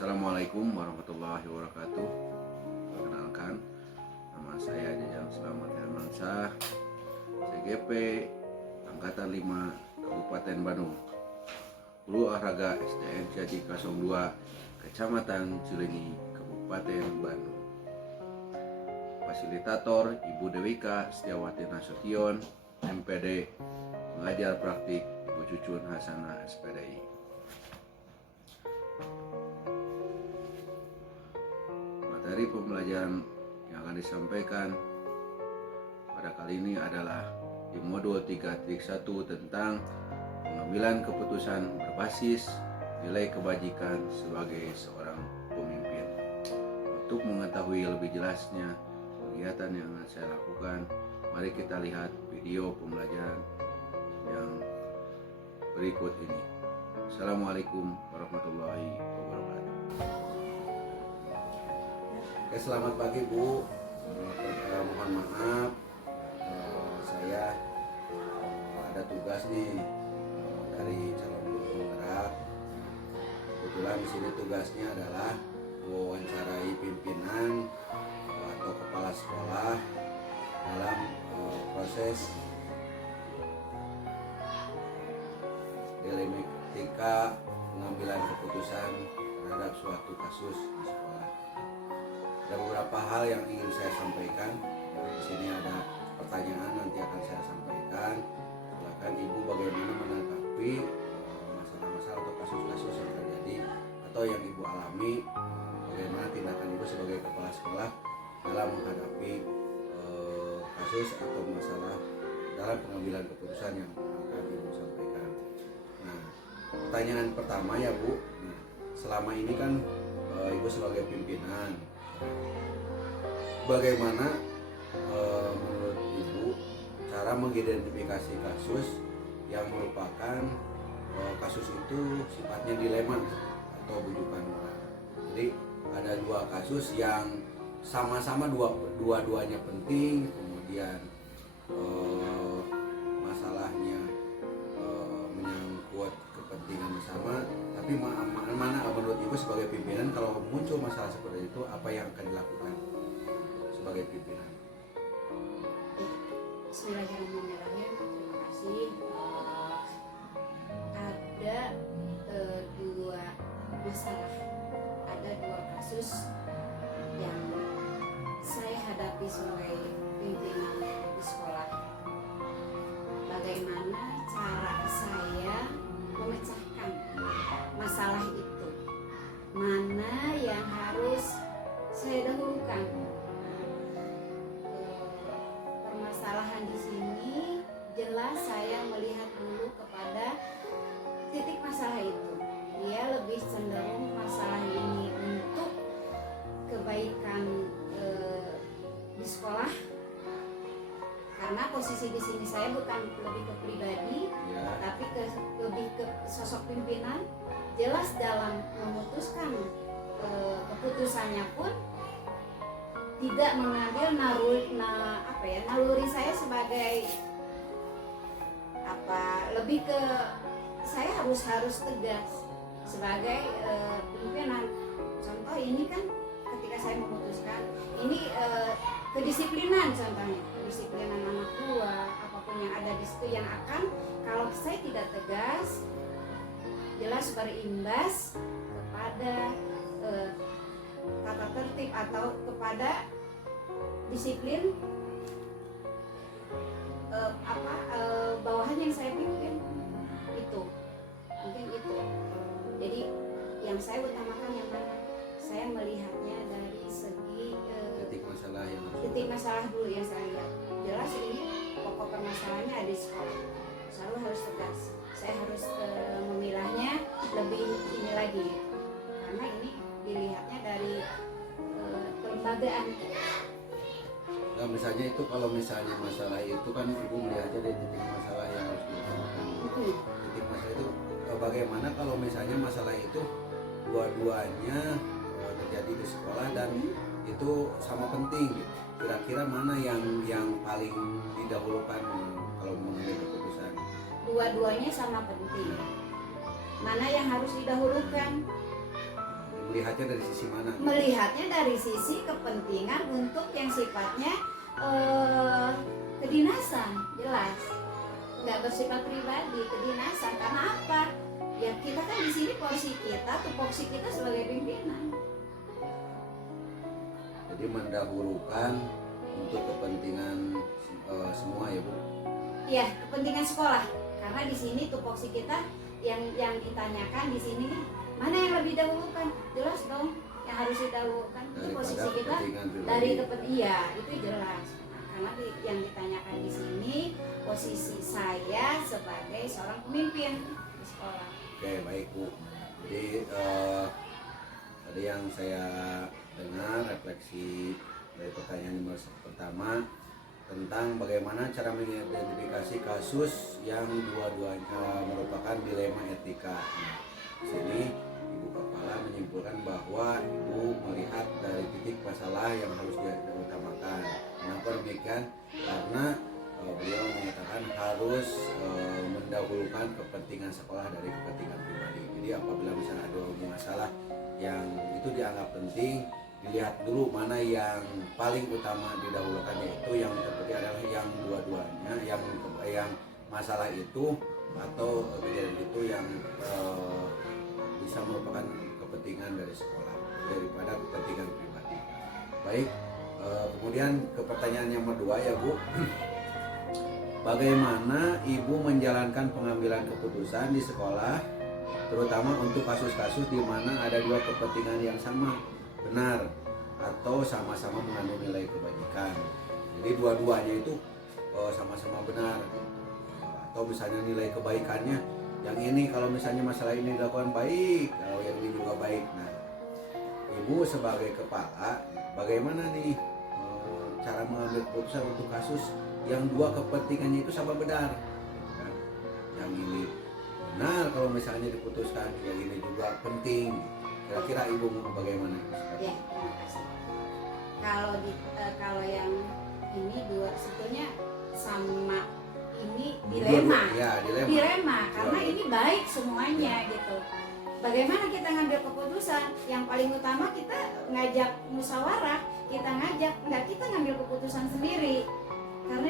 Assalamualaikum warahmatullahi wabarakatuh. Perkenalkan, nama saya Jajang Selamat Hermansyah, CGP Angkatan 5 Kabupaten Bandung. Guru Olahraga SDN Ciaji 02 Kecamatan Cileunyi Kabupaten Bandung. Fasilitator Ibu Dewika Setiawati Nasution, MPD. Mengajar praktik Ibu Cucun Hasanah, SPDI. Materi pembelajaran yang akan disampaikan pada kali ini adalah di modul 3.1 tentang pengambilan keputusan berbasis nilai kebajikan sebagai seorang pemimpin. Untuk mengetahui lebih jelasnya kegiatan yang akan saya lakukan, mari kita lihat video pembelajaran yang berikut ini. Assalamualaikum warahmatullahi wabarakatuh. Oke, selamat pagi Bu. Mohon maaf, saya ada tugas nih dari calon guru penggerak. Kebetulan di sini tugasnya adalah mewawancarai pimpinan atau kepala sekolah dalam proses ketika pengambilan keputusan terhadap suatu kasus di sekolah. Ada beberapa hal yang ingin saya sampaikan. Di sini ada pertanyaan nanti akan saya sampaikan. Silakan Ibu bagaimana menanggapi masalah-masalah atau kasus-kasus yang terjadi atau yang Ibu alami. Bagaimana tindakan Ibu sebagai kepala sekolah dalam menghadapi kasus atau masalah dalam pengambilan keputusan yang akan Ibu sampaikan. Nah, pertanyaan pertama ya Bu. Nah, selama ini kan Ibu sebagai pimpinan, bagaimana menurut Ibu cara mengidentifikasi kasus yang merupakan kasus itu sifatnya dilema atau bujukan moral. Jadi ada dua kasus yang sama-sama dua-duanya penting, kemudian masalahnya menyangkut kepentingan bersama, tapi mana menurut Ibu sebagai pimpinan kalau muncul masalah seperti itu apa yang akan dilakukan sebagai pimpinan? Bismillahirrahmanirrahim. Terima kasih. Ada dua masalah, ada dua kasus yang saya hadapi sebagai pimpinan di sekolah. Bagaimana cara saya memecahkan masalah itu? Mana yang harus saya dahulukan? Permasalahan di sini jelas saya melihat dulu kepada titik masalah itu. Dia lebih cenderung masalah ini untuk kebaikan di sekolah, karena posisi di sini saya bukan lebih ke pribadi, tapi lebih ke sosok pimpinan. Jelas dalam memutuskan keputusannya pun tidak mengambil naluri saya sebagai lebih ke saya harus tegas sebagai pimpinan. Contoh ini kan ketika saya memutuskan ini kedisiplinan, contohnya kedisiplinan anak buah, apapun yang ada di situ yang akan kalau saya tidak tegas jelas berimbas kepada tata tertib atau kepada disiplin bawahan yang saya pimpin. Itu mungkin itu. Jadi yang saya utamakan yang mana? Saya melihatnya dari segi titik masalah dulu yang saya lihat. Jelas ini pokok permasalahannya ada di sekolah. Selalu harus tegas. Saya harus memilahnya lebih ini lagi, karena ini dilihatnya dari kelembagaan. Nah, misalnya itu kalau misalnya masalah itu kan Ibu melihatnya dari titik masalah yang harus diutamakan. Titik masalah itu bagaimana kalau misalnya masalah itu dua-duanya terjadi di sekolah dan itu sama penting gitu. Kira-kira mana yang paling didahulukan kalau mengambil keputusan? Dua-duanya sama penting. Mana yang harus didahulukan? melihatnya dari sisi mana? Melihatnya dari sisi kepentingan untuk yang sifatnya kedinasan, jelas nggak bersifat pribadi, kedinasan. Karena apa? Ya kita kan di sini porsi kita, tupoksi kita sebagai pimpinan. Jadi mendahulukan untuk kepentingan semua ya Bu. Ya, kepentingan sekolah. Karena di sini tupoksi kita yang ditanyakan di sini nih, mana yang lebih dahulukan? Jelas dong, yang harus didahulukan itu posisi kita dari iya, itu jelas. Karena yang ditanyakan di sini posisi saya sebagai seorang pemimpin di sekolah. Oke, baik Bu. Jadi tadi yang saya dengar refleksi dari pertanyaan nomor pertama tentang bagaimana cara mengidentifikasi kasus yang dua-duanya merupakan dilema etika. Nah, di sini Ibu Kepala menyimpulkan bahwa Ibu melihat dari titik masalah yang harus diutamakan. Kenapa demikian? Karena beliau mengatakan harus mendahulukan kepentingan sekolah dari kepentingan pribadi. Jadi apabila misalnya ada masalah yang itu dianggap penting, dilihat dulu mana yang paling utama didahulukan, yaitu yang terpenting adalah yang dua-duanya, yang masalah itu atau kejadian itu yang bisa merupakan kepentingan dari sekolah daripada kepentingan pribadi. Baik, kemudian ke pertanyaan yang kedua ya Bu. Bagaimana Ibu menjalankan pengambilan keputusan di sekolah, terutama untuk kasus-kasus di mana ada dua kepentingan yang sama, benar atau sama-sama mengandung nilai kebajikan. Jadi dua-duanya itu sama-sama benar, atau misalnya nilai kebaikannya yang ini kalau misalnya masalah ini dilakukan baik, kalau yang ini juga baik. Nah, Ibu sebagai kepala bagaimana nih cara mengambil keputusan untuk kasus yang dua kepentingannya itu sama benar, kan? Yang ini benar kalau misalnya diputuskan, yang ini juga penting. Kira-kira Ibu bagaimana? Ya, terima kasih. Kalau yang ini dua sebetulnya sama, ini dilema. Ya, dilema karena ini baik semuanya gitu. Bagaimana kita ngambil keputusan? Yang paling utama kita ngajak musyawarah, kita kita ngambil keputusan sendiri. Karena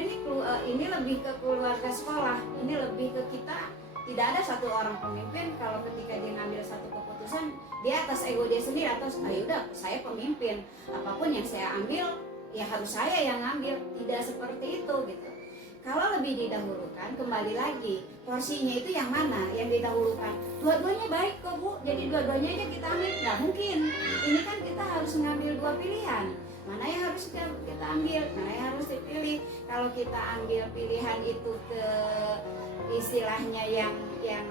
ini lebih ke keluarga sekolah, ini lebih ke kita. Tidak ada satu orang pemimpin kalau ketika dia ngambil satu keputusan dia atas ego dia sendiri, atau udah saya pemimpin, apapun yang saya ambil ya harus saya yang ngambil. Tidak seperti itu gitu. Kalau lebih didahulukan, kembali lagi porsinya itu yang mana yang didahulukan. Dua-duanya baik kok Bu, jadi dua-duanya aja kita ambil. Nggak mungkin, ini kan kita harus mengambil dua pilihan. Mana yang harus kita ambil, mana yang harus dipilih. Kalau kita ambil pilihan itu ke istilahnya yang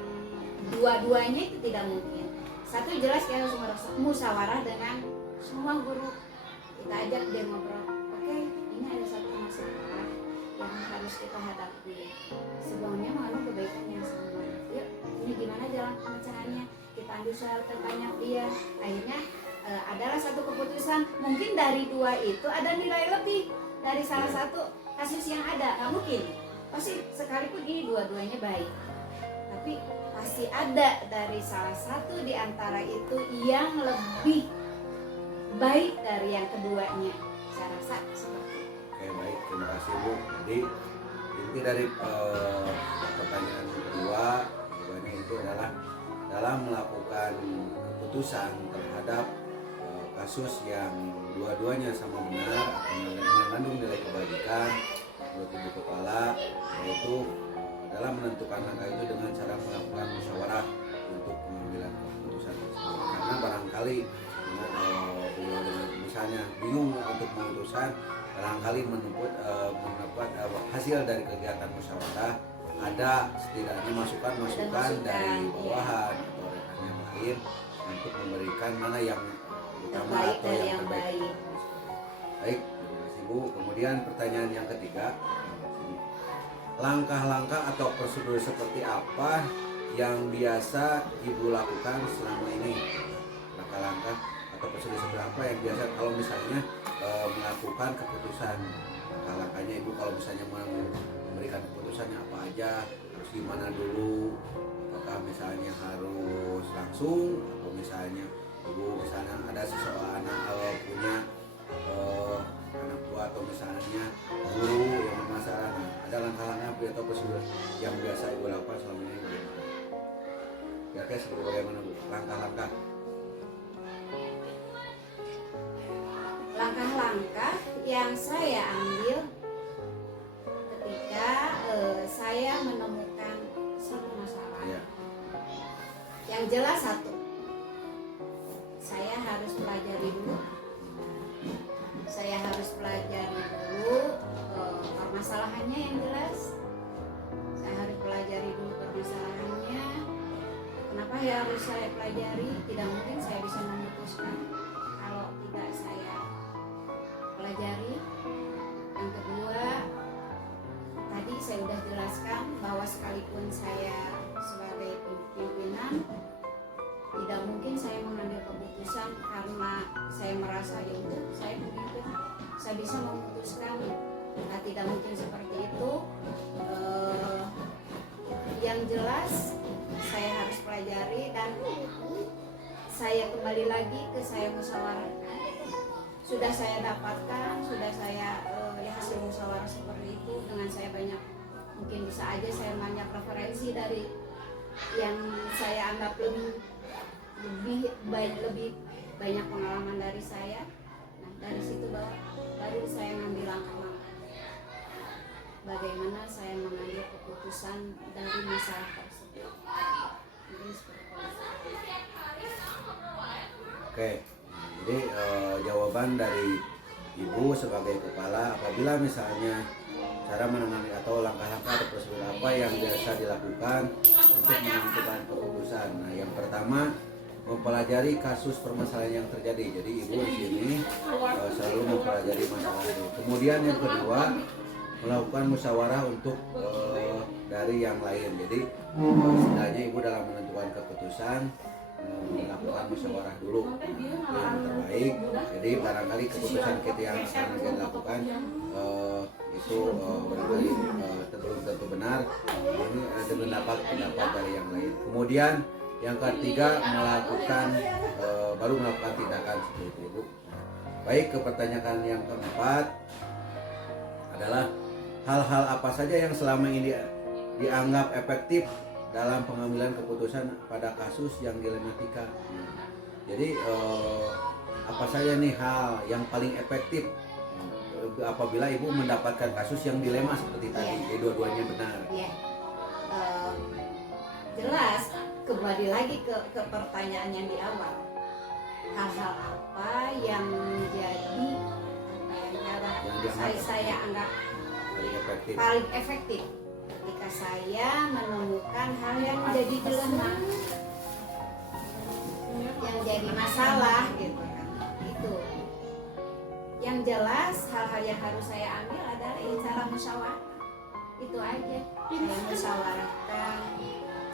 dua-duanya, itu tidak mungkin. Satu jelas kita harus musyawarah dengan semua guru. Kita ajak dia ngobrol. Oke, ini ada satu masalah yang harus kita hadapi. Semuanya mengandung kebaikan yang sama. Yuk, ini gimana jalan pemecahannya? Kita ambil soal tertanya dia. Akhirnya adalah satu keputusan. Mungkin dari dua itu ada nilai lebih dari salah satu kasus yang ada. Nggak mungkin. Pasti sekalipun ini dua-duanya baik, tapi pasti ada dari salah satu di antara itu yang lebih baik dari yang keduanya. Saya rasa seperti itu. Oke, baik, terima kasih Bu. Jadi inti dari pertanyaan kedua jawabannya itu adalah dalam melakukan keputusan terhadap kasus yang dua-duanya sama benar atau mengandung nilai kebajikan, menurut Ibu Kepala, yaitu dalam menentukan langkah itu dengan cara melakukan musyawarah untuk pengambilan keputusan tersebut. Karena barangkali dengan misalnya bingung untuk memutuskan, barangkali mendapat hasil dari kegiatan musyawarah ada setidaknya masukan dari bawahan atau rekan yang lain untuk memberikan mana yang utama atau yang terbaik. Baik, terima kasih Bu. Kemudian pertanyaan yang ketiga, langkah-langkah atau prosedur seperti apa yang biasa Ibu lakukan selama ini? Langkah-langkah atau prosedur seperti apa yang biasa kalau misalnya melakukan keputusan? Langkah-langkahnya Ibu kalau misalnya memberikan keputusannya apa aja, harus gimana dulu? Apakah misalnya harus langsung atau misalnya ibu misalnya ada seseorang punya anak tua atau misalnya guru yang bermasalah, nah, ada langkah-langkah atau prosedur yang biasa ibu lakukan selama ini bagaimana? Kira-kira seperti bagaimana bu langkah-langkah? Langkah-langkah yang saya ambil ketika saya menemukan satu masalah. Ya. Yang jelas satu, saya harus pelajari dulu. Saya harus pelajari dulu permasalahannya yang jelas. Saya harus pelajari dulu permasalahannya. Kenapa ya harus saya pelajari? Tidak mungkin saya bisa memutuskan kalau tidak saya pelajari. Yang kedua, tadi saya sudah jelaskan bahwa sekalipun saya sebagai pimpinan, tidak mungkin saya mengambil keputusan karena saya merasa ya udah saya pemimpin, saya bisa memutuskan. Nah, tidak mungkin seperti itu. Yang jelas saya harus pelajari dan saya kembali lagi ke saya musyawarahkan. Sudah saya dapatkan, sudah saya ya hasil musyawarah seperti itu dengan saya banyak, mungkin bisa aja saya banyak referensi dari yang saya anggap lebih banyak pengalaman dari saya. Nah, dari situ baru saya ngambil langkah-langkah bagaimana saya mengambil keputusan dari masalah tersebut. Mungkin seperti itu. Oke, jadi jawaban dari ibu sebagai kepala, apabila misalnya cara menangani atau langkah-langkah atau prosedur apa yang biasa dilakukan untuk menentukan keputusan. Nah, yang pertama mempelajari kasus permasalahan yang terjadi. Jadi ibu di sini selalu mempelajari masalah itu. Kemudian yang kedua melakukan musyawarah untuk dari yang lain. Jadi setidaknya ibu dalam menentukan keputusan melakukan musyawarah dulu yang terbaik. Jadi barangkali keputusan kita yang akan kita lakukan itu barangkali belum tentu benar. Ini ada pendapat dari yang lain. Kemudian yang ketiga baru melakukan tindakan seperti itu, ibu. Baik, ke pertanyaan yang keempat adalah hal-hal apa saja yang selama ini dianggap efektif dalam pengambilan keputusan pada kasus yang dilematika. Jadi apa saja nih hal yang paling efektif apabila ibu mendapatkan kasus yang dilema seperti tadi, dua-duanya benar. Ya. Jelas, kembali lagi ke pertanyaan yang di awal. Hal-hal apa yang menjadi saya anggap paling efektif ketika saya menemukan hal yang menjadi dilema, yang jadi masalah gitu kan. Itu yang jelas, hal-hal yang harus saya ambil adalah cara musyawarah. Itu aja,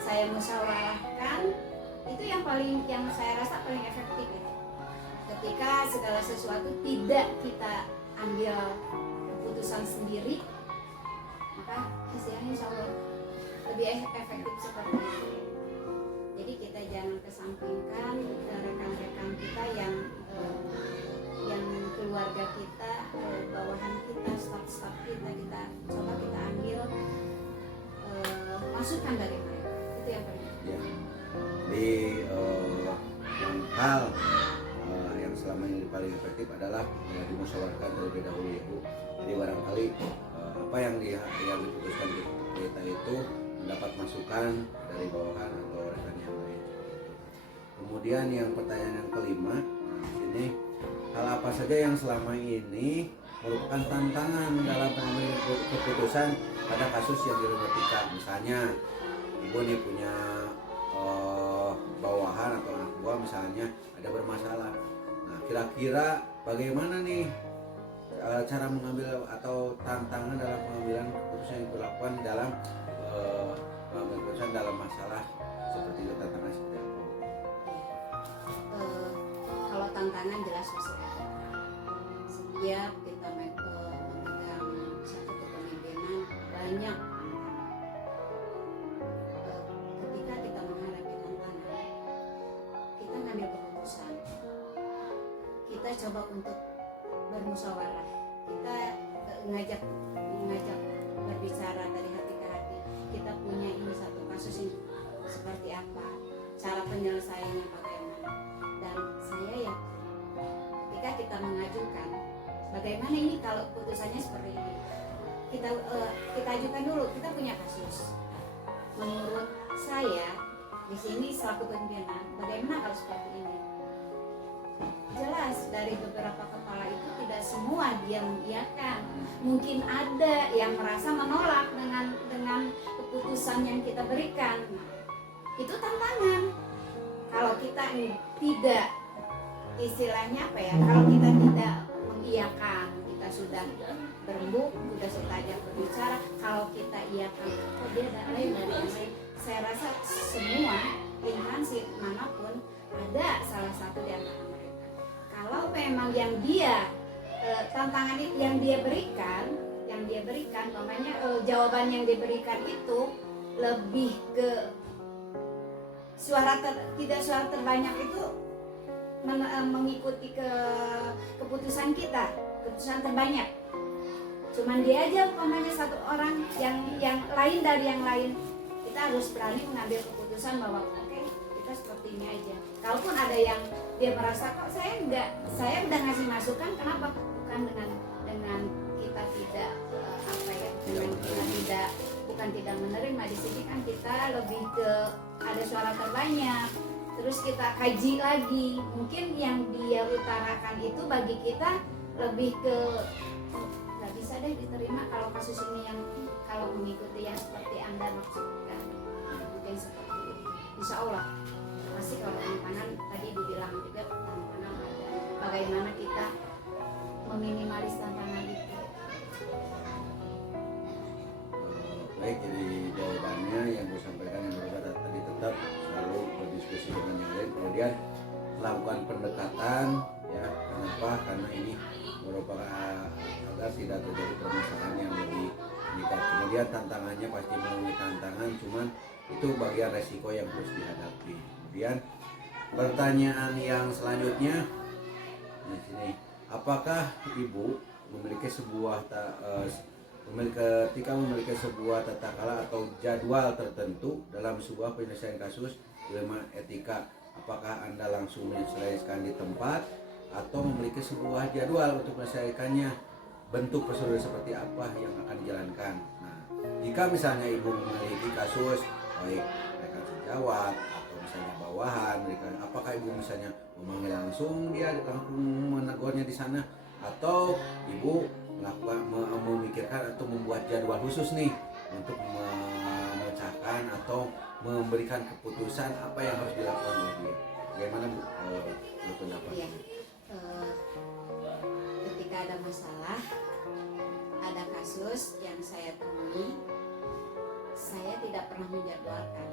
saya musyawarahkan itu yang saya rasa paling efektif itu. Ketika segala sesuatu tidak kita ambil keputusan sendiri, maka hasilnya insya Allah lebih efektif seperti itu. Jadi kita jangan kesampingkan rekan-rekan kita yang keluarga kita, bawahan kita, staf-staf kita coba kita ambil masukan dari mereka. Itu yang paling penting. Ya. Jadi hal yang selama ini paling efektif adalah dimusyawarahkan terlebih dahulu, ibu. Jadi barangkali apa yang diputuskan kita itu mendapat masukan dari bawahan atau rekan yang lain. Kemudian yang pertanyaan yang kelima, ini hal apa saja yang selama ini merupakan tantangan dalam pengambilan keputusan pada kasus yang dilematika. Misalnya ibu nih punya bawahan atau anak buah misalnya ada bermasalah. Nah, kira-kira bagaimana nih cara mengambil atau tantangan dalam pengambilan keputusan yang dilakukan dalam pengambilan keputusan dalam masalah seperti itu, tantangan seperti apa? Kalau tantangan jelas pasti ada. Setiap kita memegang satu kepemimpinan banyak. Ketika kita menghadapi tantangan, kita ngambil keputusan kita coba untuk bermusyawarah, kita ngajak berbicara dari hati ke hati. Kita punya ini satu kasus ini seperti apa, cara penyelesaiannya bagaimana. Dan saya yakin ketika kita mengajukan, bagaimana ini kalau putusannya seperti ini, kita ajukan dulu, kita punya kasus. Menurut saya di sini selaku pimpinan, bagaimana kalau seperti ini? Jelas dari beberapa kepala itu tidak semua dia mengiyakan. Mungkin ada yang merasa menolak dengan keputusan yang kita berikan. Nah, itu tantangan. Kalau kita tidak, istilahnya apa ya? Kalau kita tidak mengiyakan, kita sudah berembuk, sudah saja berbicara. Kalau kita iyakan, oh dia ada lain dari yang lain. Saya rasa semua instansi manapun ada salah satu di antara mereka. Kalau memang yang dia tantangan yang dia berikan, namanya jawaban yang diberikan itu lebih ke tidak suara terbanyak itu mengikuti keputusan kita, keputusan terbanyak. Cuman dia aja umpamanya satu orang yang lain dari yang lain. Kita harus berani mengambil keputusan bahwa oke, kita seperti ini aja. Kalaupun ada yang dia merasa kok saya udah ngasih masukan, kenapa? Bukan dengan kita tidak bukan tidak menerima. Di sini kan kita lebih ke ada suara terbanyak. Terus kita kaji lagi. Mungkin yang dia utarakan itu bagi kita lebih ke nggak bisa deh diterima kalau kasus ini yang kalau mengikuti yang seperti Anda maksudkan. Mungkin seperti itu. Insya Allah pasti kalau tantangan tadi dibilang juga tantangan ada. Bagaimana kita meminimalis tantangan itu. Baik, jadi jawabannya yang gue sampaikan yang berbeda tadi tetap selalu berdiskusi dengan yang lain, kemudian melakukan pendekatan ya. Kenapa? Karena ini merupakan agar tidak terjadi permasalahan yang lebih meningkat. Kemudian tantangannya pasti melalui tantangan, cuman itu bagian resiko yang harus dihadapi. Kemudian pertanyaan yang selanjutnya di sini, apakah ibu memiliki sebuah ketika memiliki sebuah tata cara atau jadwal tertentu dalam sebuah penyelesaian kasus dilema etika, apakah Anda langsung menyelesaikan di tempat atau memiliki sebuah jadwal untuk menyelesaikannya? Bentuk prosedur seperti apa yang akan dijalankan? Nah, jika misalnya ibu memiliki kasus baik rekan sejawat atau misalnya bawahan, apakah ibu misalnya memanggil langsung dia langsung menegurnya di sana, atau ibu memikirkan atau membuat jadwal khusus nih untuk memecahkan atau memberikan keputusan apa yang harus dilakukan oleh dia? Bagaimana Bu pendapat? Ya, ketika ada masalah, ada kasus yang saya temui, saya tidak pernah menjadwalkan.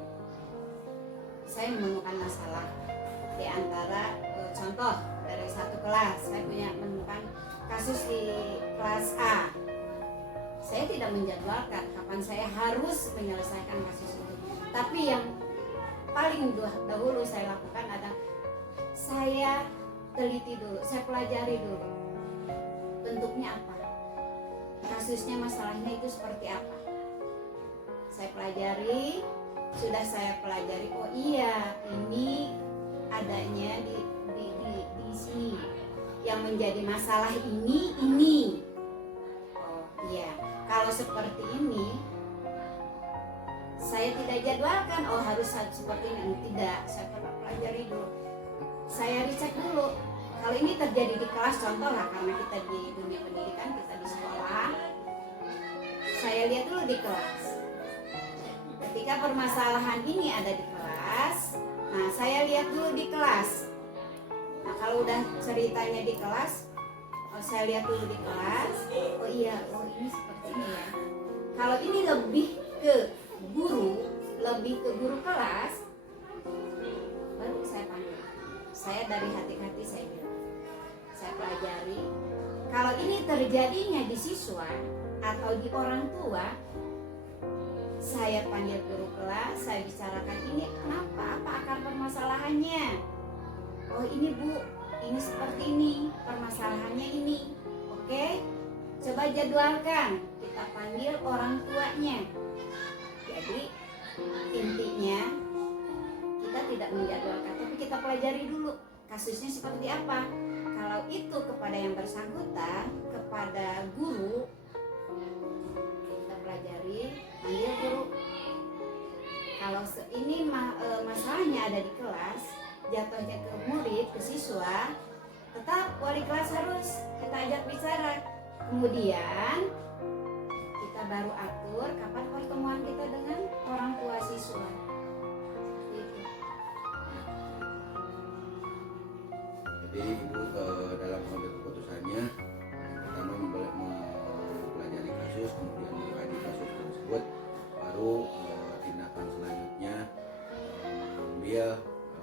Saya menemukan masalah di antara contoh dari satu kelas, saya menemukan kasus di kelas A. Saya tidak menjadwalkan kapan saya harus menyelesaikan kasus itu. Tapi yang paling dahulu saya lakukan adalah saya teliti dulu, saya pelajari dulu bentuknya apa, kasusnya, masalahnya itu seperti apa. Saya pelajari, sudah saya pelajari, oh iya ini adanya di sini. Yang menjadi masalah ini. Oh iya, kalau seperti ini saya tidak jadwalkan, oh harus seperti ini. Tidak, saya pernah pelajari dulu, saya recheck dulu. Kalau ini terjadi di kelas, contoh lah, karena kita di dunia pendidikan, kita di sekolah, saya lihat dulu di kelas. Ketika permasalahan ini ada di kelas, nah saya lihat dulu di kelas. Nah kalau udah ceritanya di kelas, saya lihat dulu di kelas, oh iya, oh ini seperti ini ya. Kalau ini lebih ke guru kelas, baru saya panggil. Saya dari hati-hati saya bilang, saya pelajari. Kalau ini terjadinya di siswa atau di orang tua, saya panggil guru kelas, saya bicarakan ini kenapa, apa akar permasalahannya. Oh ini Bu, ini seperti ini, permasalahannya ini. Oke, coba jadwalkan, kita panggil orang tuanya. Jadi intinya kita tidak menjadwalkan, tapi kita pelajari dulu kasusnya seperti apa. Kalau itu kepada yang bersangkutan, kepada guru, kita pelajari, panggil guru. Kalau ini masalahnya ada di kelas, jatuhnya ke murid, ke siswa, tetap wali kelas harus kita ajak bicara. Kemudian kita baru atur kapan pertemuan kita dengan orang tua siswa. Gitu. Jadi ibu dalam mengambil keputusannya pertama mempelajari kasus, kemudian mengkaji kasus tersebut, baru tindakan selanjutnya mengambil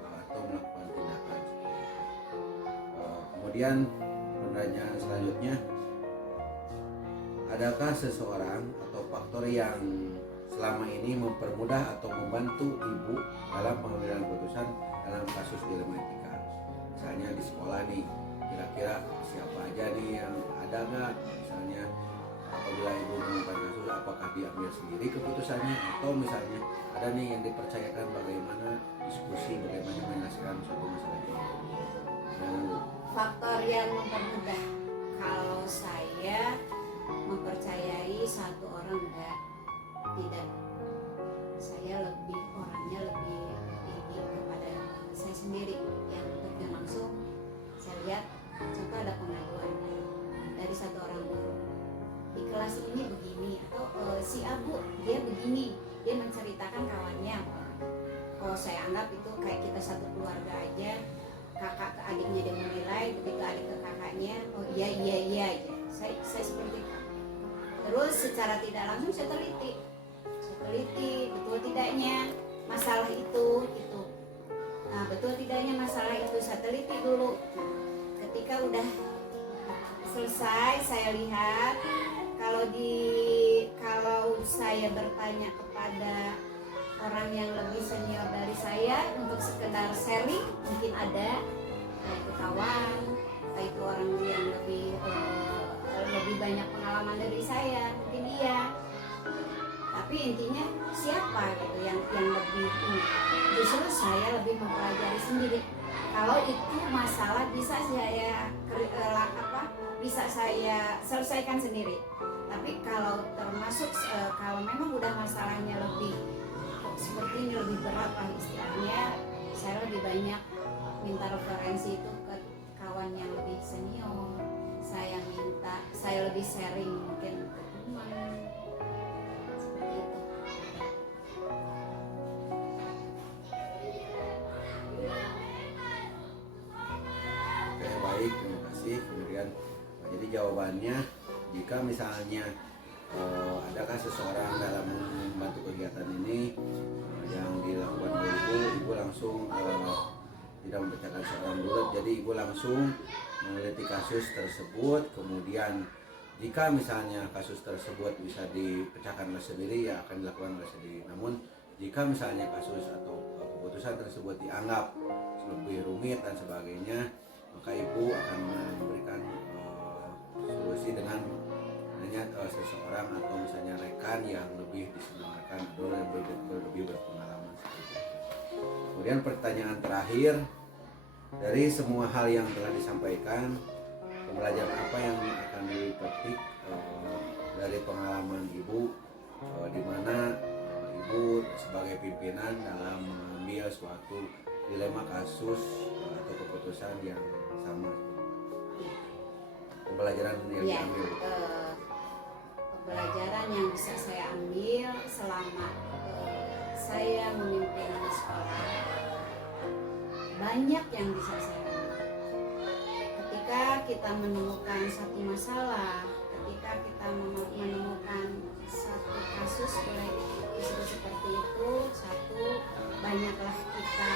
atau melakukan tindakan. Kemudian pertanyaan selanjutnya, adakah seseorang atau faktor yang selama ini mempermudah atau membantu ibu dalam pengambilan keputusan dalam kasus dilema etika? Misalnya di sekolah nih, kira-kira siapa aja nih yang ada nggak? Misalnya apabila ibu menemukan kasus, apakah diambil sendiri keputusannya, atau misalnya ada nih yang dipercayakan bagaimana diskusi, bagaimana menyelesaikan suatu masalah itu. Faktor yang mempermudah, kalau saya mempercayai satu orang enggak, tidak. Saya orangnya lebih tinggi kepada saya sendiri yang terjun langsung. Saya lihat contoh ada pengaduan dari satu orang guru, di kelas ini begini, atau si Abu dia begini, dia menceritakan kawannya. Oh, saya anggap itu kayak kita satu keluarga aja, kakak ke adiknya dia menilai, begitu adik ke kakaknya, oh iya aja. Saya seperti itu. Terus secara tidak langsung saya teliti betul tidaknya masalah itu gitu. Nah, betul tidaknya masalah itu saya teliti dulu. Ketika udah selesai, saya lihat kalau saya bertanya kepada orang yang lebih senior dari saya untuk sekedar sharing, mungkin ada, itu kawan, itu orang yang lebih banyak pengalaman dari saya, mungkin iya. Tapi intinya siapa gitu yang lebih ini. Justru saya lebih mempelajari sendiri. Kalau itu masalah bisa saya selesaikan sendiri. Tapi kalau termasuk kalau memang udah masalahnya lebih seperti ini, lebih berat lah istilahnya, saya lebih banyak minta referensi itu ke kawan yang lebih senior. Saya lebih sharing mungkin ke teman, seperti itu. Oke, baik, terima kasih. Kemudian jadi jawabannya, jika misalnya adakah seseorang dalam membantu kegiatan ini yang dilakukan oleh ibu langsung tidak membacakan seorang dulu, jadi ibu langsung meneliti kasus tersebut. Kemudian jika misalnya kasus tersebut bisa dipecahkan oleh sendiri, ya akan dilakukan oleh sendiri. Namun jika misalnya kasus atau keputusan tersebut dianggap lebih rumit dan sebagainya, maka ibu akan memberikan solusi dengan seseorang atau misalnya rekan yang lebih disenangkan atau yang lebih berpengalaman seperti itu. Kemudian pertanyaan terakhir, dari semua hal yang telah disampaikan, pembelajaran apa yang akan dipetik dari pengalaman ibu, di mana ibu sebagai pimpinan dalam mengambil suatu dilema kasus atau keputusan yang sama? Pembelajaran yang diambil. Pembelajaran yang bisa saya ambil selama saya memimpin sekolah, banyak yang bisa saya ambil. Ketika kita menemukan satu masalah, ketika kita menemukan satu kasus disebut seperti itu, banyaklah kita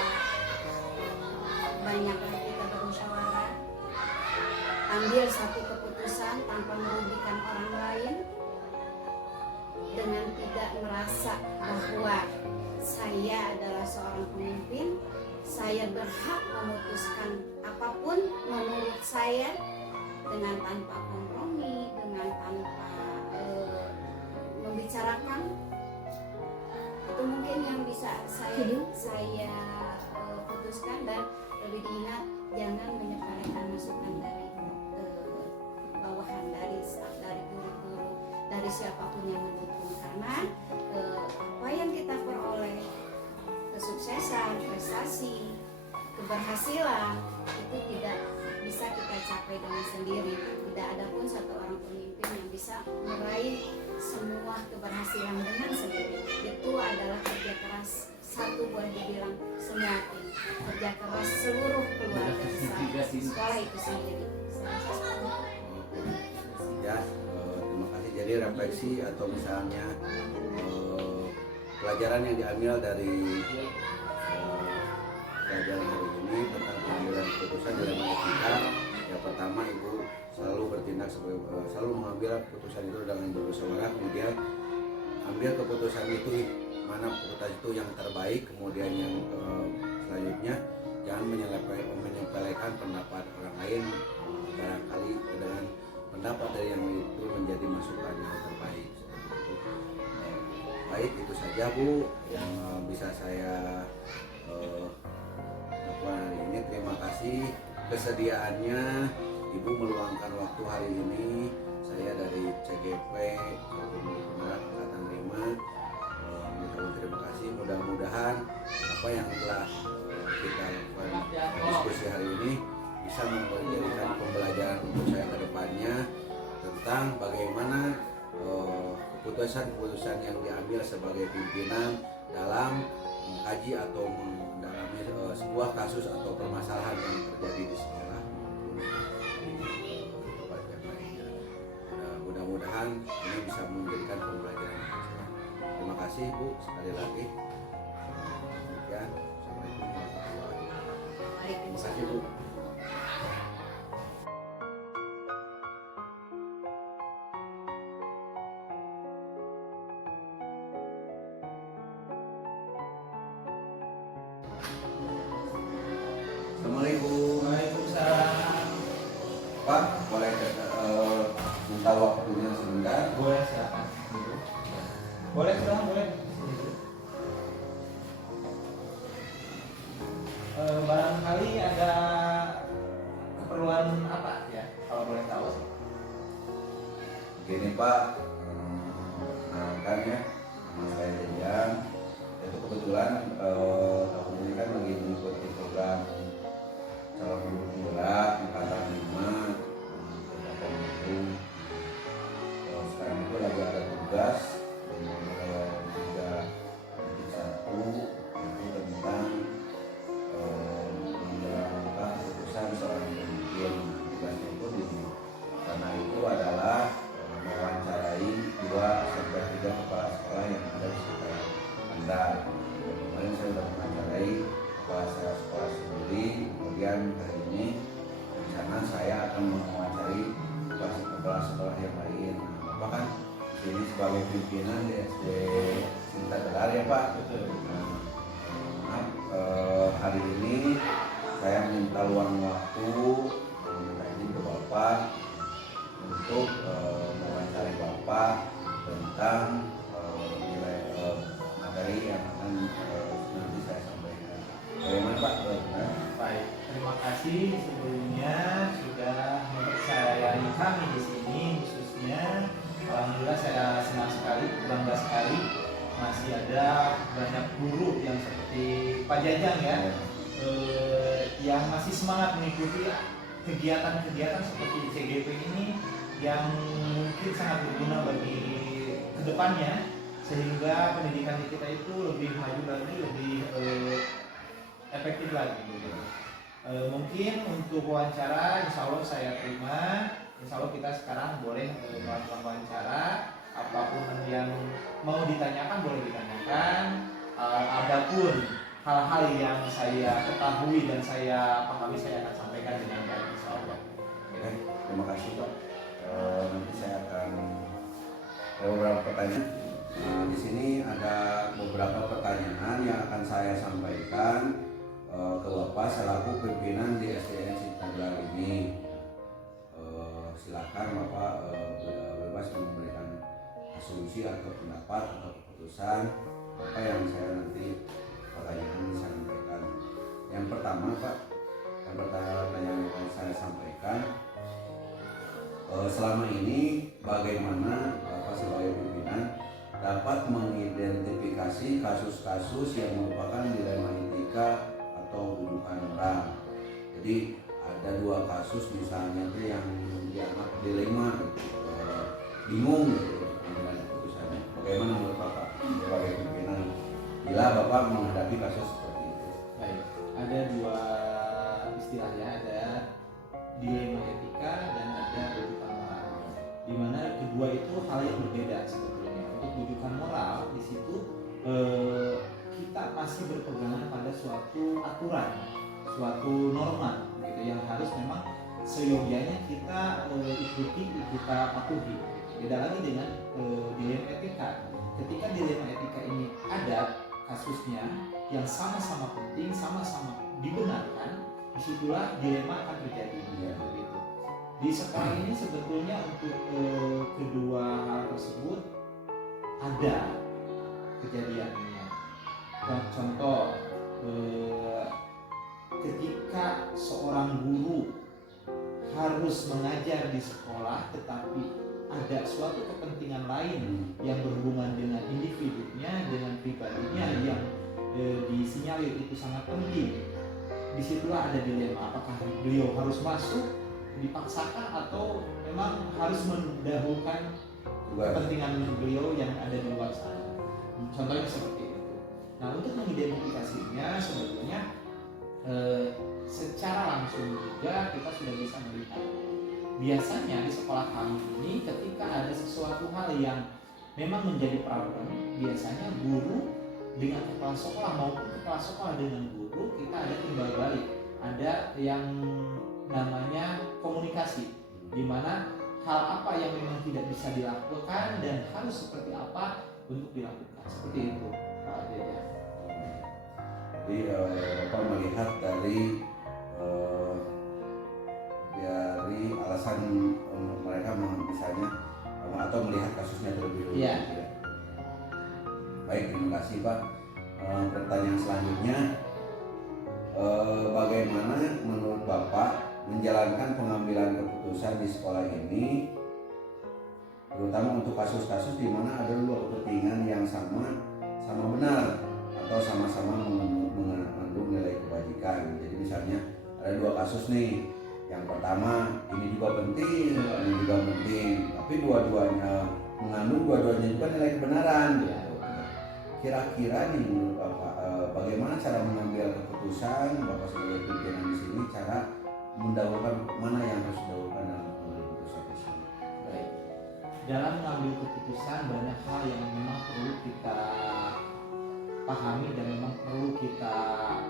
bermusyawarah, ambil satu keputusan tanpa merugikan orang lain, dengan tidak merasa bahwa saya adalah seorang pemimpin, saya berhak memutuskan apapun menurut saya dengan tanpa kompromi, dengan tanpa membicarakan. Itu mungkin yang bisa saya putuskan, dan lebih diingat jangan menyepelekan masukan dari bawahan, dari staf, dari guru-guru, dari siapapun yang mendukung, karena apa yang kita peroleh, kesuksesan, prestasi, keberhasilan itu tidak bisa kita capai dengan sendiri. Tidak ada pun satu orang pemimpin yang bisa meraih semua keberhasilan dengan sendiri. Itu adalah kerja keras, satu boleh dibilang semua tim, kerja keras seluruh keluarga besar sekolah itu sendiri. Saya rasa seperti itu. Ya, terima kasih. Jadi refleksi atau misalnya pelajaran yang diambil dari pelajaran hari ini tentang pengambilan keputusan dalam etika. Yang pertama, Ibu selalu bertindak selalu mengambil keputusan itu dengan bermusyawarah, kemudian ambil keputusan itu mana keputusan itu yang terbaik, kemudian yang selanjutnya jangan menyepelekan pendapat orang lain, barangkali dengan pendapat dari yang itu menjadi masukan yang terbaik. Baik, itu saja Bu yang bisa saya lakukan hari ini. Terima kasih kesediaannya Ibu meluangkan waktu hari ini. Saya dari CGP Angkatan 5 mengucapkan terima kasih. Mudah-mudahan apa yang telah kita lakukan diskusi hari ini bisa menjadikan pembelajaran untuk saya ke depannya tentang bagaimana keputusan-keputusan yang diambil sebagai pimpinan dalam mengkaji atau mendalami sebuah kasus atau permasalahan yang terjadi di sekolah maupun di tempat yang lainnya. Mudah-mudahan ini bisa menjadikan pembelajaran untuk saya. Terima kasih Bu sekali lagi. Demikian. Assalamualaikum warahmatullahi wabarakatuh. Terima kasih Bu. Assalamualaikum. Waalaikumsalam. Pak, boleh minta waktunya sebentar? Boleh, silakan. Boleh, silakan, boleh. Barangkali ada keperluan apa ya, kalau boleh tahu? Gini Pak, kenalkan ya, nama saya Jejang. Itu kebetulan tahun ini kan lagi mengikuti program calon guru penggerak Angkatan 5 Kabupaten Bandung. Sekarang itu lagi ada tugas tiga satu itu tentang menjalankan keputusan seorang pemimpin. Tugasnya itu karena itu adalah mewawancarai 2-3 kepala sekolah yang ada di sekitar Anda. Kemarin saya sudah mewawancarai kepala sekolah sendiri. Kemudian hari ini rencana saya akan mewawancari kepala sekolah yang lain. Bapak kan ini sebagai pimpinan di SD Sinta Gelar ya Pak. Maaf, hari ini saya minta luang waktu, minta izin ke Bapak untuk mewawancari Bapak tentang nilai materi yang akan nanti saya sampaikan. Bagaimana Pak? Baik, terima kasih sebelumnya sudah mempercayai kami di sini, khususnya alhamdulillah saya senang sekali, bangga sekali masih ada banyak guru yang seperti Pak Jajang ya, yang masih semangat mengikuti kegiatan-kegiatan seperti CGP ini yang mungkin sangat berguna bagi kedepannya, sehingga pendidikan kita itu lebih maju lagi, lebih efektif lagi gitu. Mungkin untuk wawancara insya Allah saya terima, insya Allah kita sekarang boleh melakukan wawancara, apapun yang mau ditanyakan boleh ditanyakan, adapun hal-hal yang saya ketahui dan saya pahami saya akan sampaikan dengan baik insya Allah. Oke, terima kasih Pak. Nanti saya akan ada beberapa pertanyaan. Di sini ada beberapa pertanyaan yang akan saya sampaikan ke Bapak selaku pimpinan di SDN Ciptagelar ini, silakan Bapak bebas memberikan asumsi atau pendapat atau keputusan apa yang saya nanti pertanyaan bisa sampaikan. Yang pertama Pak, yang pertama yang akan saya sampaikan, selama ini bagaimana Bapak sebagai pimpinan dapat mengidentifikasi kasus-kasus yang merupakan dilema etika atau rujukan moral. Jadi ada 2 kasus misalnya itu yang dianggap dilema, bingung gitu mengambil keputusannya. Bagaimana menurut Bapak sebagai pimpinan bila Bapak menghadapi kasus seperti itu? Baik, ada 2 istilah ya, ada dilema etika dan ada rujukan moral. Di mana kedua itu hal yang berbeda sebetulnya. Untuk rujukan moral di situ kita masih berpegangan pada suatu aturan, suatu norma gitu yang harus memang seyogianya kita ikuti, kita patuhi. Beda lagi dengan dilema etika. Ketika dilema etika ini ada kasusnya yang sama-sama penting, sama-sama dibenarkan, disitulah dilema akan terjadi. Begitu. Di sekolah ini sebetulnya untuk kedua hal tersebut ada kejadiannya. Contoh, ketika seorang guru harus mengajar di sekolah, tetapi ada suatu kepentingan lain yang berhubungan dengan individunya, dengan pribadinya yang disinyalir itu sangat penting. Disitulah ada dilema, apakah beliau harus masuk dipaksakan atau memang harus mendahulukan kepentingan beliau yang ada di luar sana. Contohnya seperti itu. Nah, untuk mengidentifikasinya sebetulnya secara langsung juga kita sudah bisa melihat. Biasanya di sekolah kami ini ketika ada sesuatu hal yang memang menjadi problem, biasanya guru dengan kepala sekolah maupun kepala sekolah dengan guru kita ada timbal balik, ada yang namanya komunikasi, di mana hal apa yang memang tidak bisa dilakukan dan harus seperti apa untuk dilakukan, seperti itu Pak Jaja. Jadi Bapak melihat dari alasan mereka misalnya atau melihat kasusnya terlebih dahulu. Iya. Baik, terima kasih Pak. Pertanyaan selanjutnya, bagaimana menurut Bapak menjalankan pengambilan keputusan di sekolah ini, terutama untuk kasus-kasus di mana ada 2 kepentingan yang sama benar atau sama-sama mengandung nilai kebajikan. Jadi misalnya ada 2 kasus nih, yang pertama ini juga penting, ini juga penting, tapi dua-duanya mengandung dua-duanya juga nilai kebenaran. Kira-kira nih menurut Bapak, bagaimana cara mengambil keputusan Bapak sebagai pimpinan di sini, cara mendahulukan mana yang harus didahulukan dalam mengambil keputusan tersebut? Baik. Dalam mengambil keputusan banyak hal yang memang perlu kita pahami dan memang perlu kita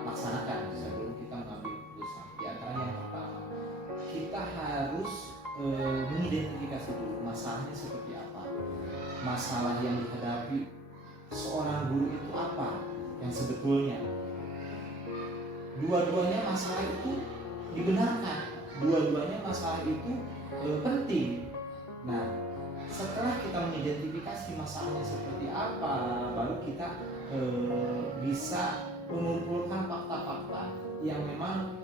laksanakan sebelum kita mengambil keputusan. Di antara yang pertama, kita harus mengidentifikasi dulu masalahnya seperti apa. Masalah yang dihadapi seorang guru itu apa yang sebetulnya. Dua-duanya masalah itu dibenarkan, dua-duanya masalah itu penting. Nah, setelah kita mengidentifikasi masalahnya seperti apa, baru kita bisa mengumpulkan fakta-fakta yang memang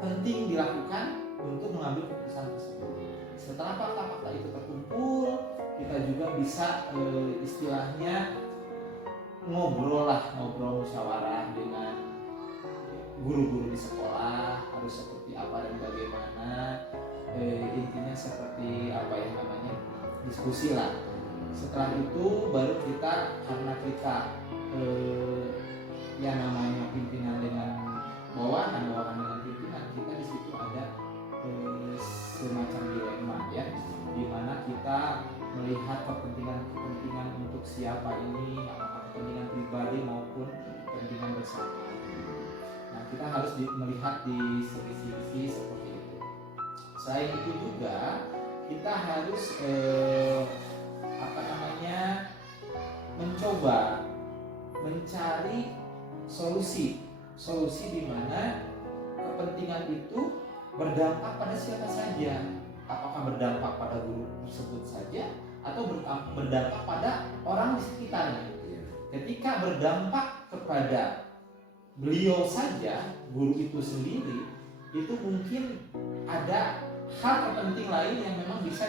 penting dilakukan untuk mengambil keputusan tersebut. Setelah fakta-fakta itu terkumpul, kita juga bisa istilahnya ngobrol musyawarah dengan guru-guru di sekolah harus seperti apa dan bagaimana, intinya seperti apa yang namanya diskusi lah. Setelah itu baru kita, karena kita yang namanya pimpinan dengan bawahan dengan pimpinan, kita di situ ada semacam dilema ya, di mana kita melihat kepentingan untuk siapa ini, apakah kepentingan pribadi maupun kepentingan bersama. Nah, kita harus melihat di sisi-sisi seperti itu. Selain itu juga kita harus mencoba mencari solusi solusi di mana kepentingan itu berdampak pada siapa saja. Apakah berdampak pada guru tersebut saja atau berdampak pada orang di sekitarnya. Ketika berdampak kepada beliau saja, guru itu sendiri, itu mungkin ada hal terpenting lain yang memang bisa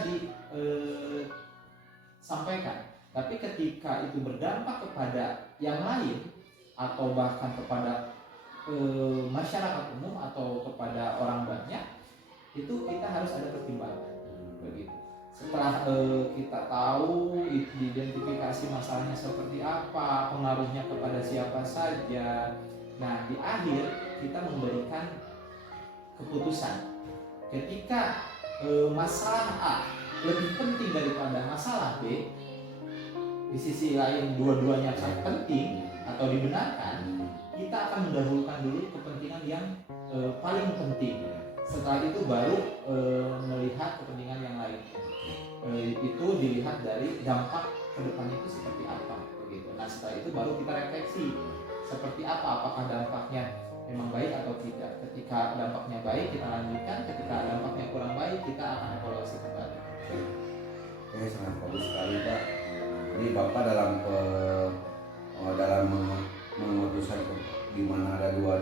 disampaikan. Tapi ketika itu berdampak kepada yang lain atau bahkan kepada masyarakat umum atau kepada orang banyak, itu kita harus ada pertimbangan begitu. Setelah kita tahu identifikasi masalahnya seperti apa, pengaruhnya kepada siapa saja, nah di akhir kita memberikan keputusan. Ketika masalah A lebih penting daripada masalah B, di sisi lain dua-duanya sangat penting atau dibenarkan, kita akan mendahulukan dulu kepentingan yang paling penting. Setelah itu baru melihat kepentingan yang lain. Itu dilihat dari dampak ke depan itu seperti apa begitu. Nah setelah itu baru kita refleksi seperti apa, apakah dampaknya memang baik atau tidak. Ketika dampaknya baik kita lanjutkan, ketika dampaknya kurang baik kita akan evaluasi kembali. Oke, sangat bagus sekali Pak. Ini Bapak dalam memutuskan di mana ada dua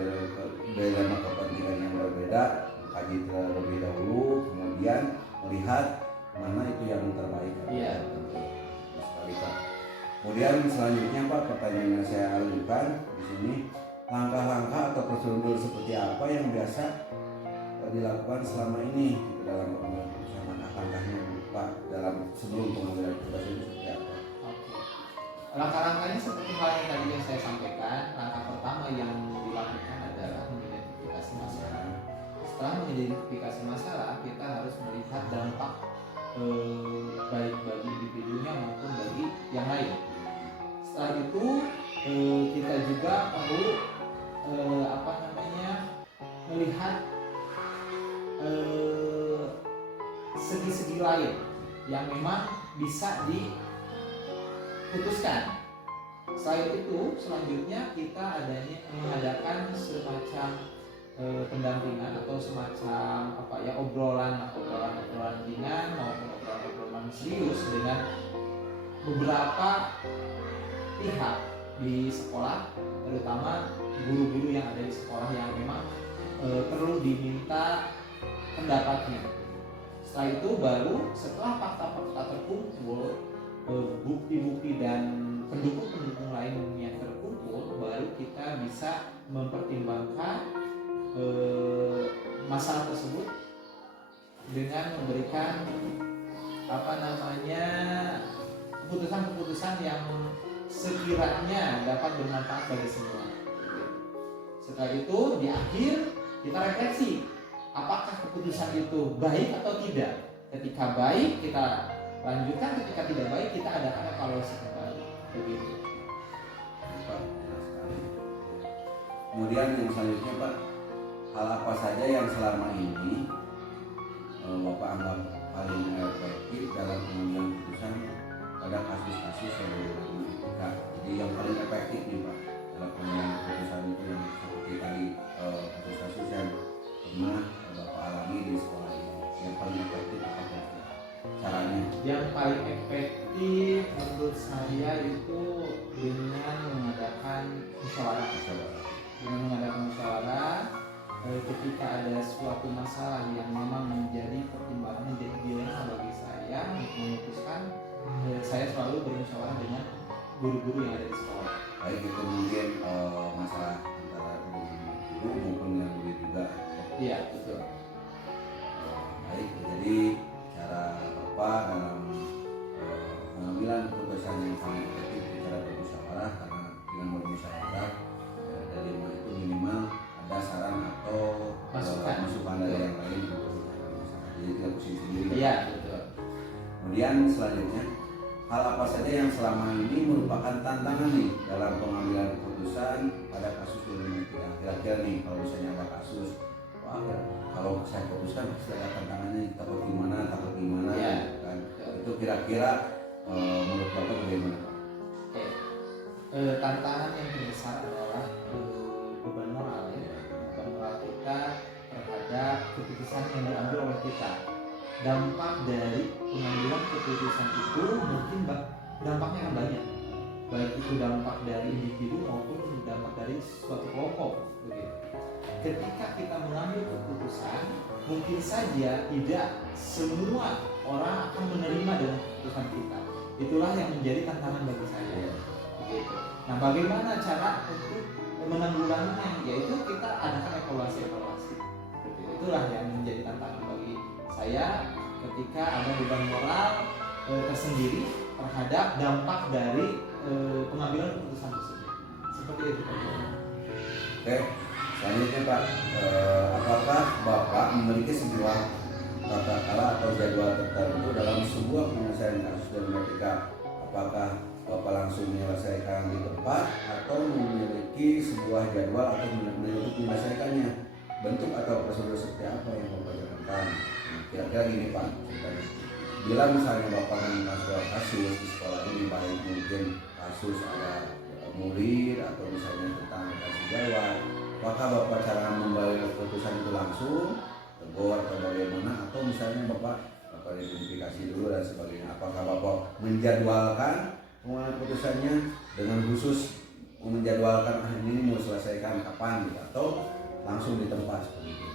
dilema kepentingan yang berbeda, kaji terlebih dahulu, kemudian melihat mana itu yang terbaik. Iya. Sekali Pak. Kemudian selanjutnya Pak, pertanyaan yang saya ajukan di sini, langkah-langkah atau prosedur seperti apa yang biasa dilakukan selama ini gitu, dalam pengambilan keputusan, langkah-langkahnya Pak dalam sebelum pengambilan keputusan itu seperti apa? Oke. Langkah-langkahnya seperti hal yang tadi yang saya sampaikan. Langkah pertama yang dilakukan adalah mengidentifikasi masalah. Setelah mengidentifikasi masalah, kita harus melihat dampak baik bagi individunya maupun bagi yang lain. Setelah itu kita juga perlu melihat segi-segi lain yang memang bisa diputuskan. Selain itu, selanjutnya kita mengadakan semacam pendampingan atau semacam obrolan ringan maupun obrolan serius dengan beberapa pihak di sekolah, terutama guru-guru yang ada di sekolah yang memang perlu diminta pendapatnya. Setelah itu baru setelah fakta-fakta terkumpul, bukti-bukti dan pendukung-pendukung lain yang terkumpul, baru kita bisa mempertimbangkan masalah tersebut dengan memberikan keputusan-keputusan yang sekiranya dapat bermanfaat bagi semua. Setelah itu di akhir kita refleksi, apakah keputusan itu baik atau tidak. Ketika baik kita lanjutkan, ketika tidak baik kita adakan evaluasi kembali. Begitu. Pak, jelas sekali. Kemudian yang selanjutnya Pak, hal apa saja yang selama ini Bapak anggap paling efektif dalam pengambilan keputusan pada kasus-kasus yang etika? Jadi yang paling efektif nih Pak dalam pengambilan keputusan itu yang seperti tadi kasus-kasus yang pernah Bapak alami di sekolah ini, yang paling efektif apa caranya? Yang paling efektif menurut saya itu dengan mengadakan musyawarah. Dengan mengadakan musyawarah, ketika ada suatu masalah yang memang menjadi pertimbangan dilema bagi saya untuk memutuskan, saya selalu bermusyawarah dengan guru-guru yang ada di sekolah. Baik itu mungkin masalah antara guru maupun dengan murid juga. Iya, betul. Baik, jadi cara Bapak dalam pengambilan keputusan yang paling efektif cara bermusyawarah, karena dengan bermusyawarah dari itu minimal ada saran atau masukan dari yang lain untuk jadi tidak pusing sendiri. Iya, betul. Kemudian selanjutnya, hal apa saja yang selama ini merupakan tantangan nih dalam pengambilan keputusan pada kasus dilematika? Kira-kira nih kalau misalnya ada kasus, wah kalau saya putuskan pasti ada tantangannya, takut gimana Ya. kan? Itu kira-kira menurut Bapak bagaimana Pak? Tantangan yang terbesar adalah beban moral dampak dari pengambilan keputusan itu mungkin dampaknya akan banyak, baik itu dampak dari individu maupun dampak dari suatu kelompok begitu. Ketika kita mengambil keputusan, mungkin saja tidak semua orang akan menerima dengan keputusan kita. Itulah yang menjadi tantangan bagi saya. Begitu. Nah, bagaimana cara untuk menanggulanginya? Yaitu kita adakan evaluasi. Itulah yang menjadi tantangan bagi saya ketika ada beban moral tersendiri terhadap dampak dari pengambilan keputusan tersebut. Seperti itu Pak. Oke, selanjutnya Pak, apakah Bapak memiliki sebuah tata cara atau jadwal tertentu dalam sebuah penyelesaian kasus dilematika? Apakah Bapak langsung menyelesaikan di tempat atau memiliki sebuah jadwal atau untuk menyelesaikannya? Bentuk atau prosedur seperti apa yang Bapak jalankan? Nah, kira-kira gini Pak, ceritanya. Bila misalnya Bapak menemukan sebuah kasus di sekolah ini, baik mungkin kasus ada murid atau misalnya tentang kasih jawab, apakah Bapak cara membayar keputusan itu langsung tegur atau bagaimana, atau misalnya Bapak identifikasi dulu dan sebagainya? Apakah Bapak menjadwalkan pengambilan keputusannya dengan khusus menjadwalkan ini mau selesaikan kapan gitu, atau langsung di tempat seperti itu?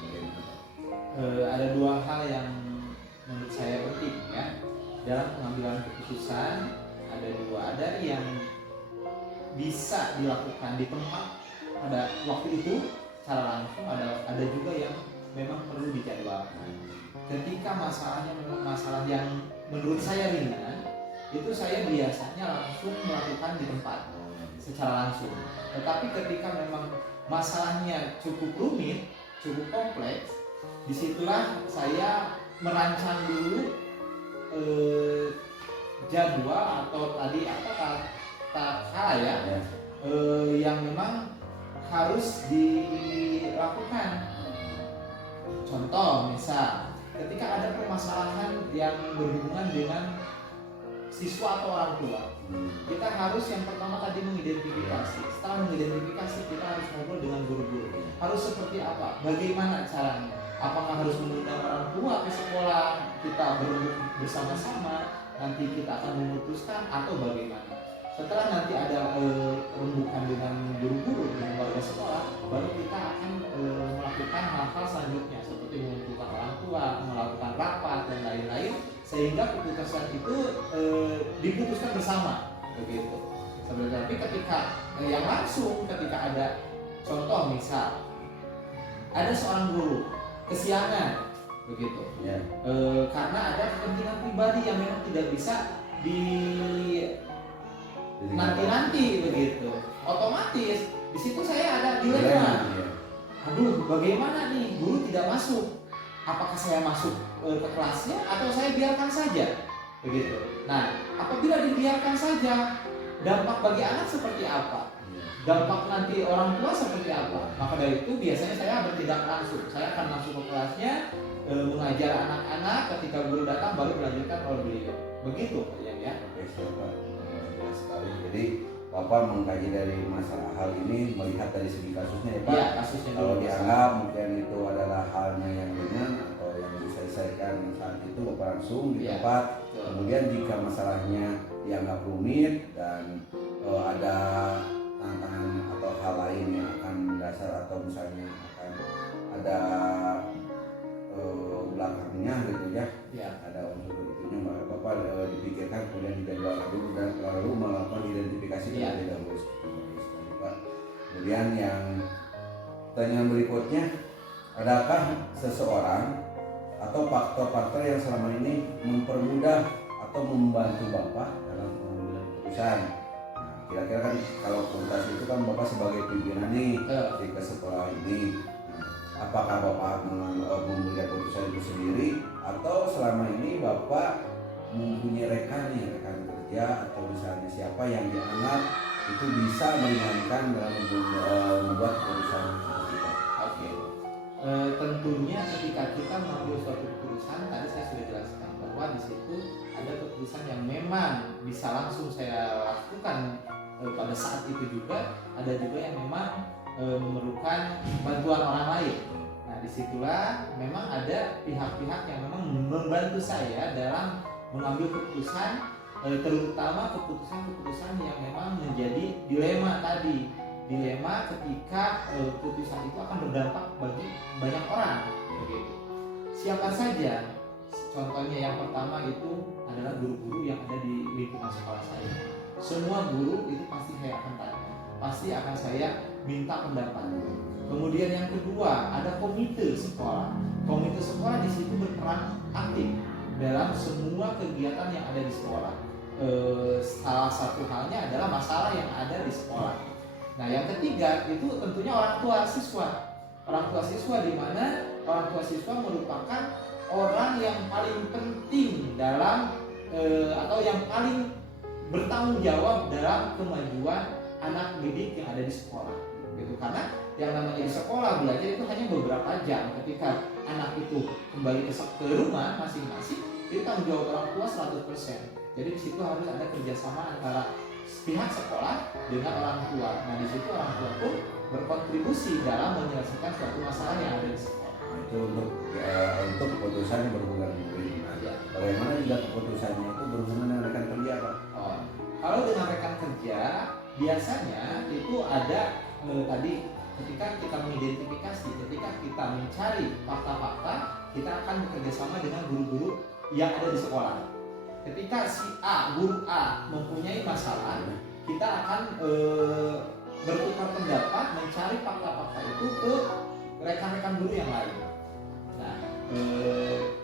Ada dua hal yang menurut saya penting ya dalam pengambilan keputusan. Ada yang bisa dilakukan di tempat pada waktu itu secara langsung, ada juga yang memang perlu dijadwalkan. Ketika masalahnya memang masalah yang menurut saya ringan, itu saya biasanya langsung melakukan di tempat secara langsung. Tetapi ketika memang masalahnya cukup rumit, cukup kompleks, disitulah saya merancang dulu jadwal atau tadi kata ya, yang memang harus dilakukan. Contoh misal ketika ada permasalahan yang berhubungan dengan siswa atau orang tua, kita harus yang pertama tadi mengidentifikasi. Setelah mengidentifikasi, kita harus ngobrol dengan guru-guru. Harus seperti apa? Bagaimana caranya? Apakah harus mengundang orang tua ke sekolah? Kita berembuk bersama-sama. Nanti kita akan memutuskan atau bagaimana? Setelah nanti ada rembukan dengan guru-guru, dengan warga sekolah, baru kita akan melakukan hal-hal selanjutnya seperti mengumpulkan orang tua, melakukan rapat dan lain-lain, sehingga keputusan itu diputuskan bersama begitu. Tapi ketika yang langsung, ketika ada contoh misal ada seorang guru kesiangan begitu, karena ada kepentingan pribadi yang memang tidak bisa nanti begitu, otomatis di situ saya ada dilema. Aduh, bagaimana nih, guru tidak masuk, apakah saya masuk ke kelasnya atau saya biarkan saja begitu. Nah, apabila dibiarkan saja, dampak bagi anak seperti apa, dampak nanti orang tua seperti apa, maka dari itu biasanya saya bertindak langsung. Saya akan masuk ke kelasnya, mengajar anak-anak, ketika guru datang baru dilanjutkan oleh beliau begitu ya. Oke, siapa? Jelas sekali. Jadi Bapak mengkaji dari masalah hal ini melihat dari segi kasusnya ya Pak. Ya, kasusnya. Kalau dianggap mungkin itu adalah halnya yang ringan atau yang diselesaikan saat itu Bapak langsung di tempat. Kemudian jika masalahnya dianggap rumit dan ada tantangan atau hal lain yang akan mendasar atau misalnya akan ada belakangnya gitu ya, ada unsur itunya, maka Bapak dipikirkan kemudian dijadwalkan dulu dan lalu melakukan identifikasi terlebih dahulu sekali Pak. Kemudian yang pertanyaan berikutnya, adakah seseorang atau faktor-faktor yang selama ini mempermudah atau membantu Bapak dalam mengambil keputusan? Nah, kira-kira kan kalau konsultasi itu kan Bapak sebagai pimpinan nih di sekolah ini. Apakah Bapak memberikan keputusan itu sendiri atau selama ini Bapak mempunyai rekan kerja atau misalnya siapa yang dianggap itu bisa meringankan dalam membuat keputusan seperti itu? Oke. Tentunya ketika kita mengambil suatu keputusan, tadi saya sudah jelaskan bahwa di situ ada keputusan yang memang bisa langsung saya lakukan pada saat itu juga, ada juga yang memang memerlukan bantuan orang lain. Nah, disitulah memang ada pihak-pihak yang memang membantu saya dalam mengambil keputusan, terutama keputusan-keputusan yang memang menjadi dilema tadi. Dilema ketika keputusan itu akan berdampak bagi banyak orang. Begitu. Siapa saja? Contohnya yang pertama itu adalah guru-guru yang ada di lingkungan sekolah saya. Semua guru itu pasti saya akan tanya, pasti akan saya minta pendapat. Kemudian yang kedua ada komite sekolah. Komite sekolah di situ berperan aktif dalam semua kegiatan yang ada di sekolah. Salah satu halnya adalah masalah yang ada di sekolah. Nah yang ketiga itu tentunya orang tua siswa. Orang tua siswa di mana orang tua siswa merupakan orang yang paling penting dalam atau yang paling bertanggung jawab dalam kemajuan anak didik yang ada di sekolah. Gitu. Karena yang namanya di sekolah belajar itu hanya beberapa jam. Ketika anak itu kembali ke rumah masing-masing, itu tanggung jawab orang tua 100%. Jadi di situ harus ada kerjasama antara pihak sekolah dengan orang tua. Nah di situ orang tua pun berkontribusi dalam menyelesaikan suatu masalah yang ada di sekolah. Nah, itu untuk keputusan yang berhubungan dengan murid. Nah, bagaimana jika keputusannya itu berhubungan dengan rekan kerja, Pak? Kalau dengan rekan kerja biasanya itu ada tadi ketika kita mengidentifikasi, ketika kita mencari fakta-fakta, kita akan bekerja sama dengan guru-guru yang ada di sekolah. Ketika si A, guru A mempunyai masalah, kita akan bertukar pendapat, mencari fakta-fakta itu ke rekan-rekan guru yang lain. Nah,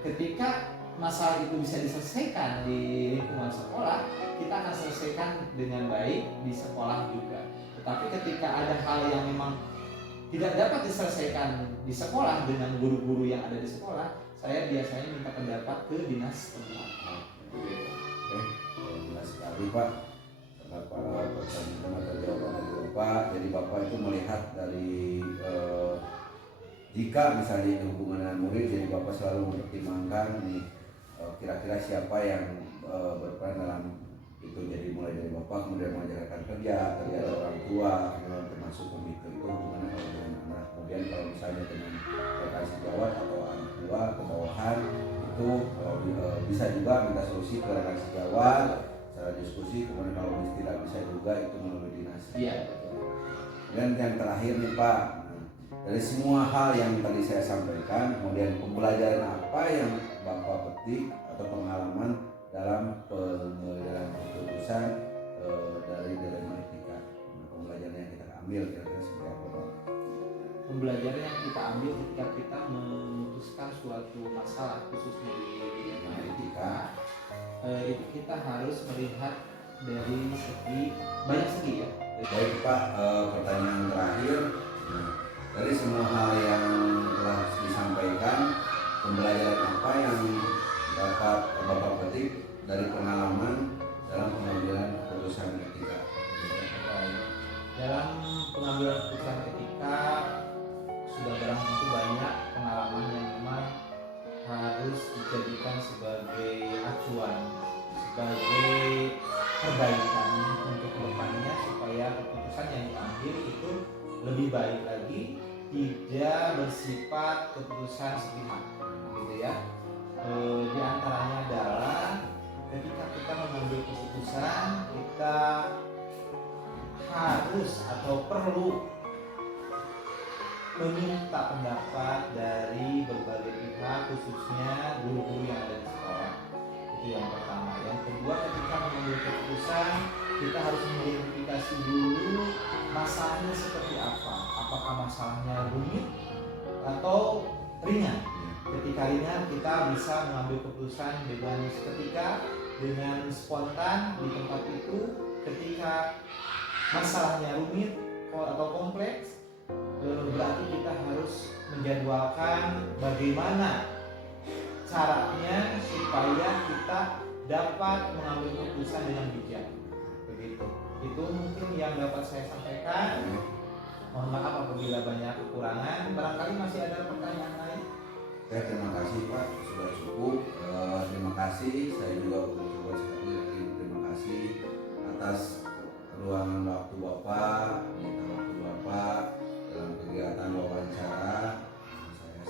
ketika masalah itu bisa diselesaikan di lingkungan sekolah, kita akan selesaikan dengan baik di sekolah juga. Tetapi ketika ada hal yang memang tidak dapat diselesaikan di sekolah dengan guru-guru yang ada di sekolah, saya biasanya minta pendapat ke dinas setempat. Jelas sekali, Pak. Kenapa pertanyaan atau jawaban dari Bapak? Jadi Bapak itu melihat dari jika misalnya hubungan dengan murid, jadi Bapak selalu mempertimbangkan nih kira-kira siapa yang berperan dalam itu, jadi mulai dari Bapak kemudian mengajarkan kerja, tadi ada orang tua, kemudian termasuk komite itu hubungannya kalau dengan anak. Kemudian kalau misalnya dengan rekan sejawat atau anak tua ke bawahan itu bisa juga minta solusi ke rekan sejawat secara diskusi. Kemudian kalau tidak bisa juga itu melalui dinas. Iya. Dan yang terakhir nih Pak, dari semua hal yang tadi saya sampaikan, kemudian pembelajaran apa yang Bapak petik atau pengalaman dalam pengambilan keputusan dari dilema etika? Pembelajaran yang kita ambil kira-kira seperti apa, Pak? Pembelajaran yang kita ambil ketika kita memutuskan suatu masalah khususnya di dilema etika, itu kita harus melihat dari segi banyak segi ya. Baik Pak, pertanyaan terakhir. Dari semua hal yang telah disampaikan, pembelajaran apa yang dapat Bapak petik dari pengalaman dalam pengambilan keputusan etika? Dalam pengambilan keputusan etika sudah barang tentu banyak pengalaman yang memang harus dijadikan sebagai acuan, sebagai perbaikan untuk kedepannya supaya keputusan yang diambil itu lebih baik lagi, tidak bersifat keputusan sepihak, gitu ya. Di antaranya adalah ketika kita mengambil keputusan, kita harus atau perlu meminta pendapat dari berbagai pihak, khususnya guru-guru yang ada di sekolah. Itu yang pertama. Yang kedua, ketika mengambil keputusan, kita harus mengidentifikasi dulu masalahnya seperti apa. Apakah masalahnya rumit atau ringan? Ketika ringan, kita bisa mengambil keputusan dengan seketika, dengan spontan di tempat itu. Ketika masalahnya rumit atau kompleks, berarti kita harus menjadwalkan bagaimana caranya supaya kita dapat mengambil keputusan dengan bijak. Begitu. Itu mungkin yang dapat saya sampaikan. Mohon maaf apabila banyak kekurangan. Barangkali masih ada pertanyaan lain. Ya, terima kasih Pak, sudah cukup. Terima kasih. Saya juga mengucapkan sekali lagi terima kasih atas ruangan waktu Bapak, waktu Bapak dalam kegiatan wawancara. Saya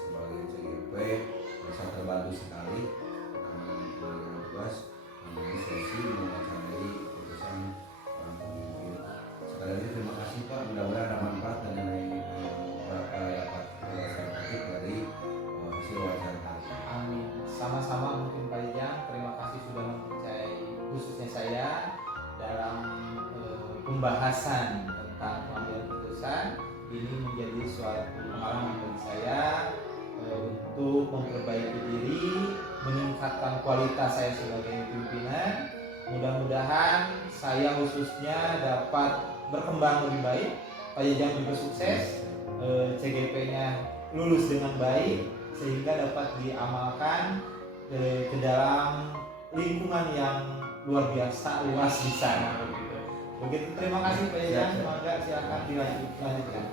penjelasan tentang pengambilan keputusan ini menjadi suatu pengalaman bagi saya untuk memperbaiki diri, meningkatkan kualitas saya sebagai pimpinan. Mudah-mudahan saya khususnya dapat berkembang lebih baik, Pak Jajang juga sukses, CGP-nya lulus dengan baik sehingga dapat diamalkan ke dalam lingkungan yang luar biasa luas di sana. Begitu. Terima kasih Pak Jajang, semoga silakan dilanjutkan.